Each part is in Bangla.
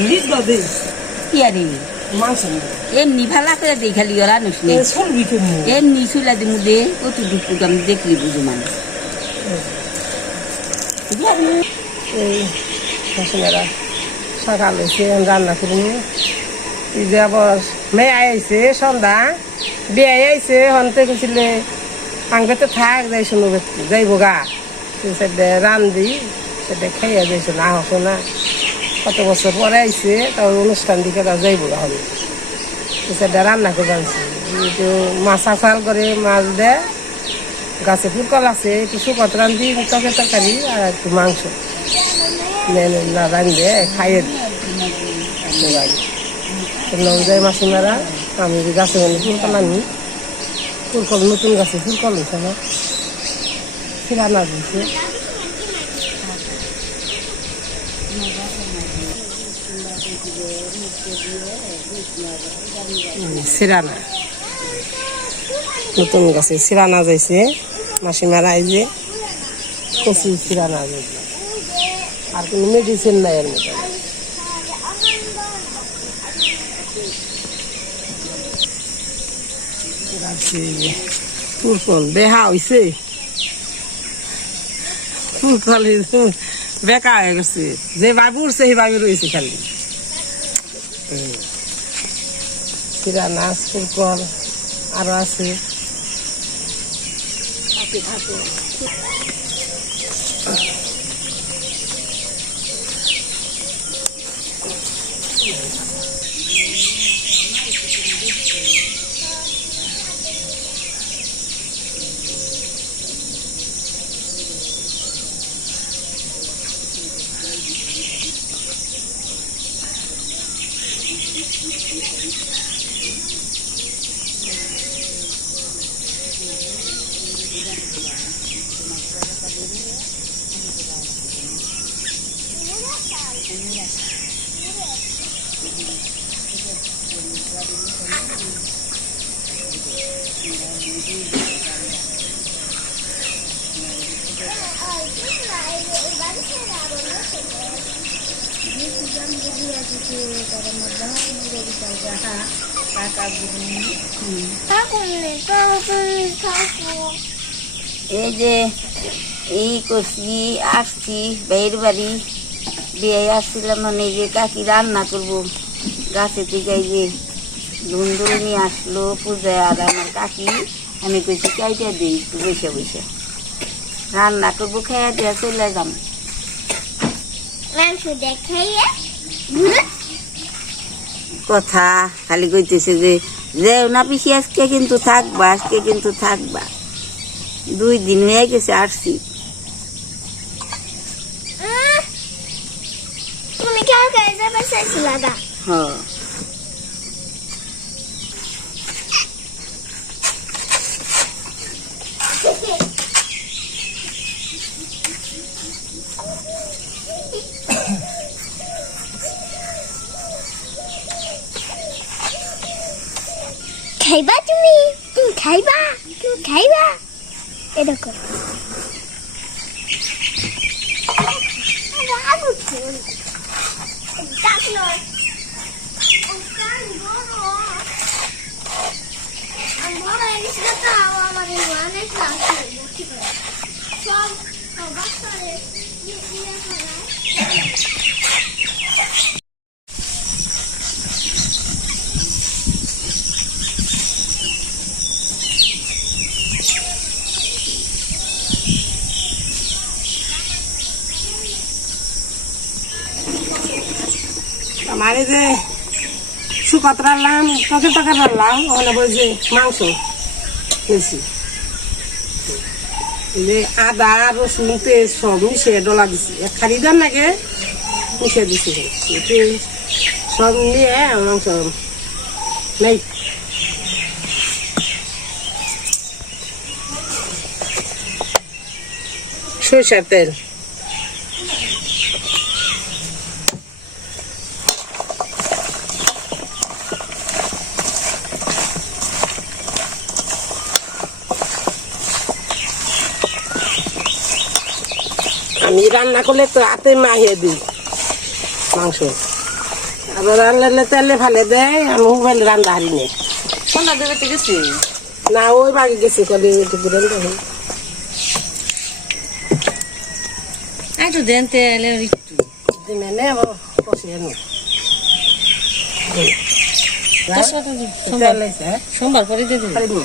লিজ বাদে কি আরে মাংস এমনি ভালা করে দেই খালি ওরা নুস নেই চলবি কেমনি এমনি চুলা দিমু দে কত দুপুর আমি দেখলি বুঝো মানে এই শাশুড়ারা সকাল হয়েছে রান্না করুন এই যে আবার মেয়ে আইছে সন্ধ্যা বিয়ে আইছে হনতে গেছিলে আঙ্গতে থাক যাই শুনো যাইব গা রান্ধি সেটা খাইয়া যাইছো না হসো না কত বছর পরে আইছে তার অনুষ্ঠান দিকে তারা যাইব হলে সেটা রান্না করে আনছি। একটু মাছা চাল করে মাছ দেয়, গাছে ফুলকল আছে, একটু শুকত রান্ধি তরকারি আর একটু মাংস। না রান্ধে খাইয়ে লং যায় মাসিমারা, আমি গাছে মানে ফুলকল আনি ফুলকল নতুন গাছে ফুলকল হয়েছে না খিরানা দিয়েছে সিরানা। নতুন গাছে সিরানা যাইছে, মাসিমারা আইছে কচি সিরানা যাইছে। আর কোনো মেডিসিন নাই এর গাছে ফুলফল বেহা হইছে। ফুলফল বেকা হয়ে গেছে। যে বাবু উঠছে সেই বাবু রয়েছে খালি। সিরানা ফুলকল আরও আছে। এই যে, এই করছি, আসছি, বাইর বাড়ি। বিয়ে আসছিলাম মানে যে কাকি রান্না করব। গাছে থেকে যে ধুন্দুল নিয়ে আসলো পূজায় আর আমার কাকি। আমি কইছি কাইটা দিই একটু বসে বসে। রান্না করব খেয়ে দিয়ে চলে যাম। কথা খালি কইতেছে যে যেও না পিসি আজকে কিন্তু থাকবা আজকে কিন্তু থাকবা। দুই দিন হয়ে গেছে আসছি! তুমি কার কাছে যাবে চাইছিলা দা হ খাইবা তুমি তুমি খাইবা তুমি খাইবা এরকম। সব করে ইয়ে ইয়ে করায় এই যে শুকাত রান্নাম তরকারি তরকারি রান্নাম ওখানে বলছে মাংস বেশি আদা, রসুন পেঁয়াজ সব মিশিয়ে ডলা দিছি। এক খালি দেন নাকি মিশিয়ে দিছি। সব নিয়ে মাংস নেই। সরষের তেল। আমি রান্না করলে তো হাতে মাহিয়ে দিই। মাংস। আবার রান্নালে তেলে ফালে দেয় আমি মোবাইল রান্না হারি নেই দেবে গেছি? না ওই বাড়ি গেছে কলে ঘুরে একটু দেন তেলে একটু। দিনে নে বসে নো। তেল আছে সোমবার পরে দিয়ে দেবে খালি নো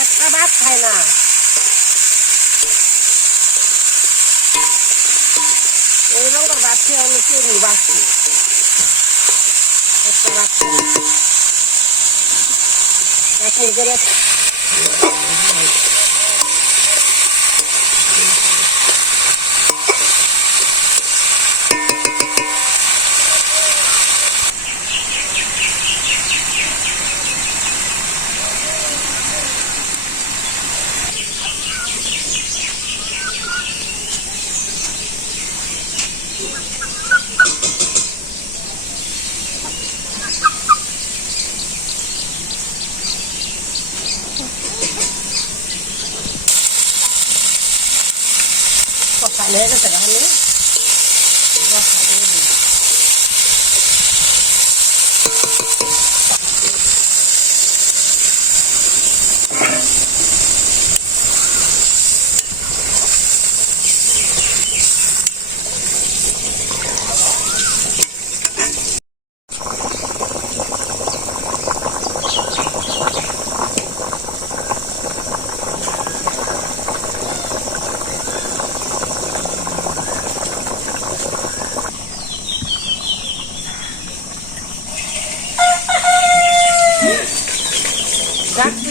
একটা ভাত খায় না। এই করে ভাত খেয়ে আমি কেউ বাঁচছি একটা ভাত করে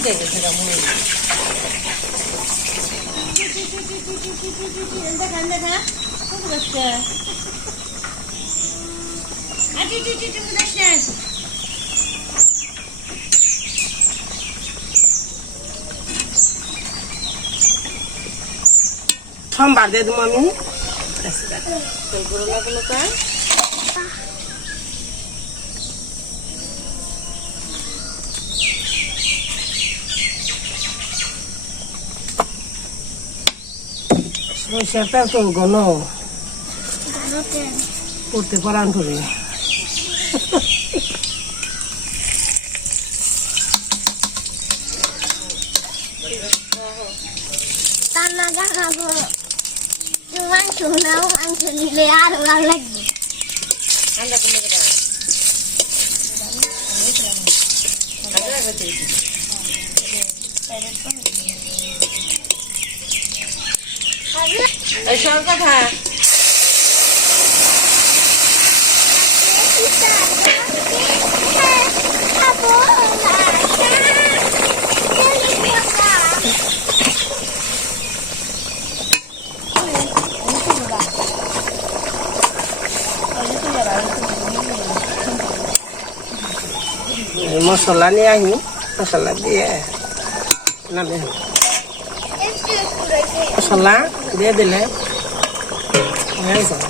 গাছ ফুটে গেছে মনে। সোমবার দিয়ে দেবো আমি তেল করো না কোনো কাজ সরষেটা তো গণ করতে পারান করে রান্না দেখাবো মাংস নাও মাংস নিলে আরও ভালো লাগবে। এই সব কথা। এই মশলা নিয়ে আহি মশলা দিয়ে নামে মশলা? দিয়ে দিলে হয়ে যাবে।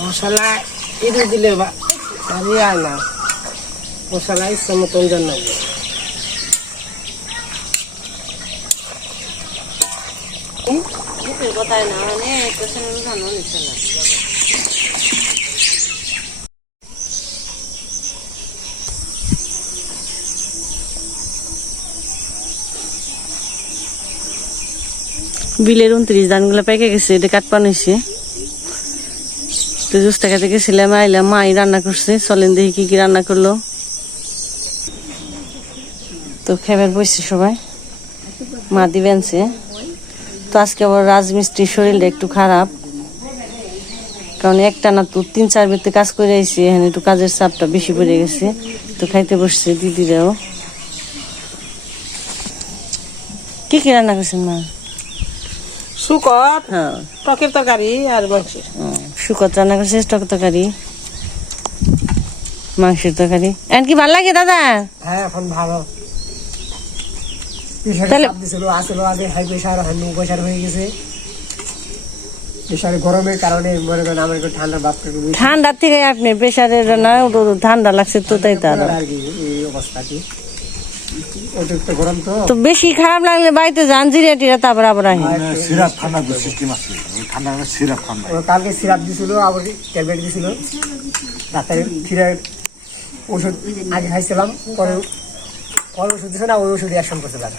মশলা ইদু দিলে বা আর না মশলা ইচ্ছা মতন মুখের কথায় না পেছনে জানো নিচ্ছে না বিলের উনত্রিশ ধানগুলো পেকে গেছে, এটা কাটপান হয়েছে তো জুস টাকাতে গেছিলাম, আইলাম মাই রান্না করছে, চলেন দেখি কি কি রান্না করল। তো খেবার বসছে সবাই। মা দিবেনছে তো আজকে আবার রাজমিস্ত্রির শরীরটা একটু খারাপ। কারণ একটা না তো তিন চার বেতে কাজ করে আইসি এখানে একটু কাজের চাপটা বেশি পড়ে গেছে। তো খাইতে বসছে দিদিরাও। কি কি রান্না করছেন মা? হ্যাঁ। টকের তরকারি আর মাংস। শুকর রান্না করছে তরকারি। মাংসের তরকারি। এন কি ভালো লাগে দাদা? হ্যাঁ এখন ভালো। হয়ে ঠান্ডার থেকে আপনি প্রেশারের না ঠান্ডা লাগছে তো তাই তার আর। কি অবস্থা তো। তো বেশি খারাপ লাগলে বাড়িতে যান জিরিয়া টিরা তারপর আবার আহি সিরাপ ঠান্ডা সিস্টেম আছে। ওই ঠান্ডা সিরাপ ঠান্ডা। কালকে সিরাপ দিছিল আবার ট্যাবলেট দিছিল। ডাক্তারের ফিরে ওষুধ আগে খাইছিলাম পরে পরে ওষুধ দিছে না ওই ওষুধ অ্যাকশন করছিলাম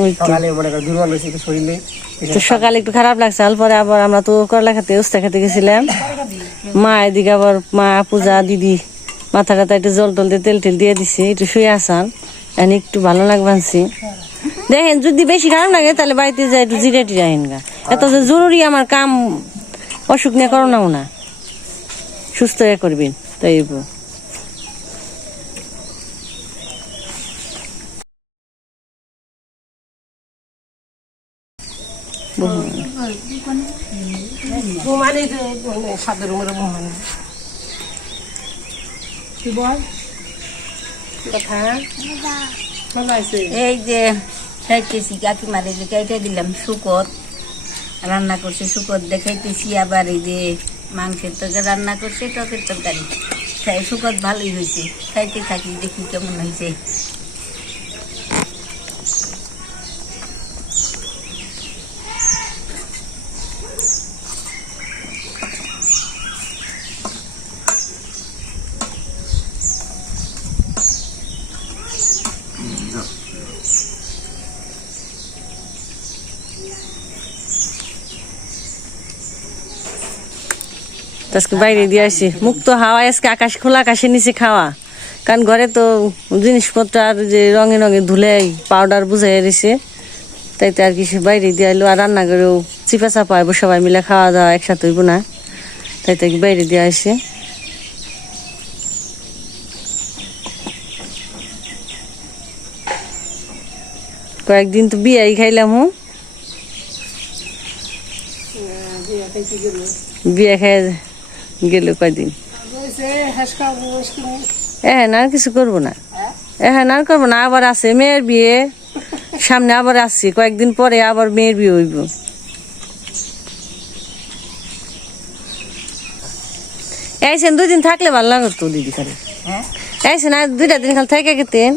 ওই সকালে মনে করেন দুর্বল হয়েছে একটু শরীরে তো সকালে একটু খারাপ লাগছে পরে আবার আমরা তো করলা খেতে উস্তা খেতে গেছিলাম। মা এদিকে আবার মা পূজা দিদি মাথা টাথা একটু জল টল দিয়ে তেল টেল দিয়ে দিছে একটু শুয়ে আসান এখন একটু ভালো লাগবানছি দেখেন যদি বেশি খারাপ লাগে তাহলে বাড়িতে যাই একটু জিরে টিরে গা। এত যে জরুরি আমার কাম অসুখ নিয়ে করো নাও না। সুস্থ হয়ে করবেন তাই ঘুমানি সাদের কি বল। এই যে খাইতেছি কাকিমারে যে দিলাম শুকর। রান্না করছে শুকর দেখাইতেছি আবার এই যে মাংসের তরকারি রান্না করছে টকের তরকারি। খাই শুকর ভালোই হয়েছে। খাইতে থাকি দেখি কেমন হয়েছে। আজকে বাইরে দিয়ে আসি। মুক্ত হাওয়া আজকে আকাশ খোলা আকাশের নিচে খাওয়া। কারণ ঘরে তো জিনিসপত্র আর যে রঙে রঙে ধুলে পাউডার বুঝাই রয়েছে তাই তো আর কি বাইরে দিয়ে আইলো। আর রান্না করেও চিপা চাপা আইবো সবাই মিলে খাওয়া দাওয়া একসাথে হইব না। তাই তো আর কি বাইরে দিয়ে আসে। কয়েকদিন তো বিয়াই খাইলাম হুঁ বিয়া খাই গেল কয়দিন? এখন আর কিছু করব না। এখন আর করব না আবার আছে মেয়ের বিয়ে। সামনে আবার আসছি কয়েকদিন পরে আবার মেয়ের বিয়ে হইব। এইছেন দুই দিন থাকলে ভালো লাগতো দিদি খালি। হ্যাঁ এইছেন আর দুইটা দিন খালি থেকে গেতেন।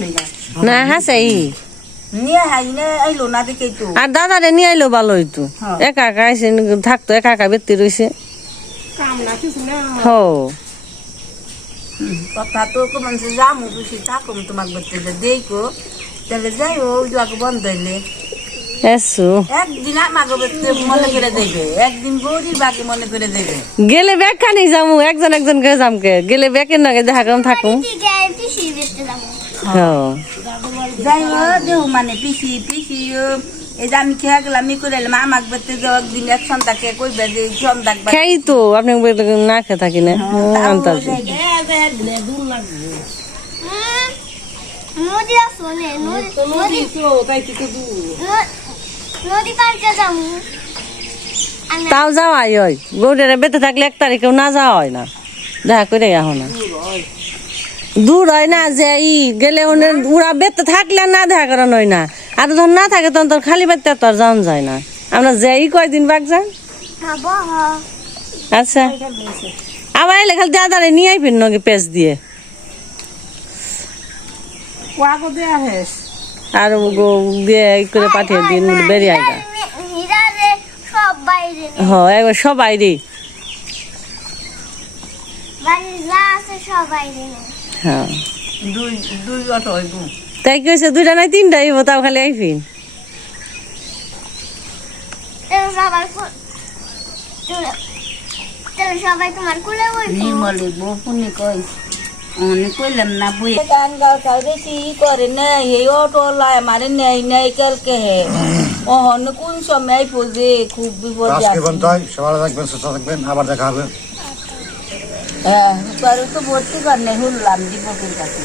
নই না না হাসাই। নিয়ে হাই নে আইলো না দেখে তো। আর দাদারে নিয়ে আইলো ভালো হইতো। হ্যাঁ। একা একা আইসেন থাকতো একা একা বেতে রয়েছে কাম না কিছু না। হো। কথা তো কমান সে যামু খুশি থাকুম তোমাক বলতে দেখো তাহলে যাই ও যাকে বন্ধ হইলে। এসো। একদিন আমাকে বলতে মনে করে দেবে একদিন মনে করে দেবে। গেলে ব্যাগ খানি যামু একজন একজন করে যামকে। গেলে ব্যাগের নাগে দেখা থাকুম। হ্যাঁ। যাই দেহ মানে পিসি পিসি এই যে আমি খেয়ে গেলাম ই করে এলাম আমাকে বলতে যাও একদিন এক সন্ধ্যাকে কইবে যে সন্ধ্যা খাই তো আপনি না খেয়ে থাকি না। আনতাছি নদী আসো নদী নদী পার্কে যাব তাও যাওয়া হয়। গৌরেরা বেঁচে থাকলে এক তারিখেও না যাওয়া হয় না। দেখা করে এখন না। দূর হয় না যে ই গেলে ওনে ওরা বেঁচে থাকলে না দেখা করানো হয় না। আর যখন না থাকে তখন তোর খালি বাড়িতে তো আর যাওয়া যায় না। আমরা যাই কয়দিন বাগ যান? আচ্ছা। আবার এলে খালি দাদারে নিয়ে আইবেন নগে পেঁচ দিয়ে? আর গো দিয়ে করে পাঠিয়ে দিন বেরিয়ে রে নে। হ একবার সবাই রে বাড়ির যা আছে সব বাইরে। নে। হ্যাঁ। দুই দুই অটো হইব। তাই কি হয়েছে দুইটা নাই তিনটা আইব তাও খালি আইফিন তাহলে সবাই কু- তাহলে- তাহলে সবাই তোমার কুলে বইবো। নির্মলে বপুনি কই অনেক কইলাম না বই গান গাও তাই বেশি করে নেই এই অটো লাই মারে নেই নেই কালকে হে। ও হন কোন সময় পড়বে খুব বিপদে আজকে আছে। সবাই থাকবেন সুস্থ থাকবেন আবার দেখা হবে। হ্যাঁ তো ভর্তি কর নেই শুনলাম দীপকের কাছে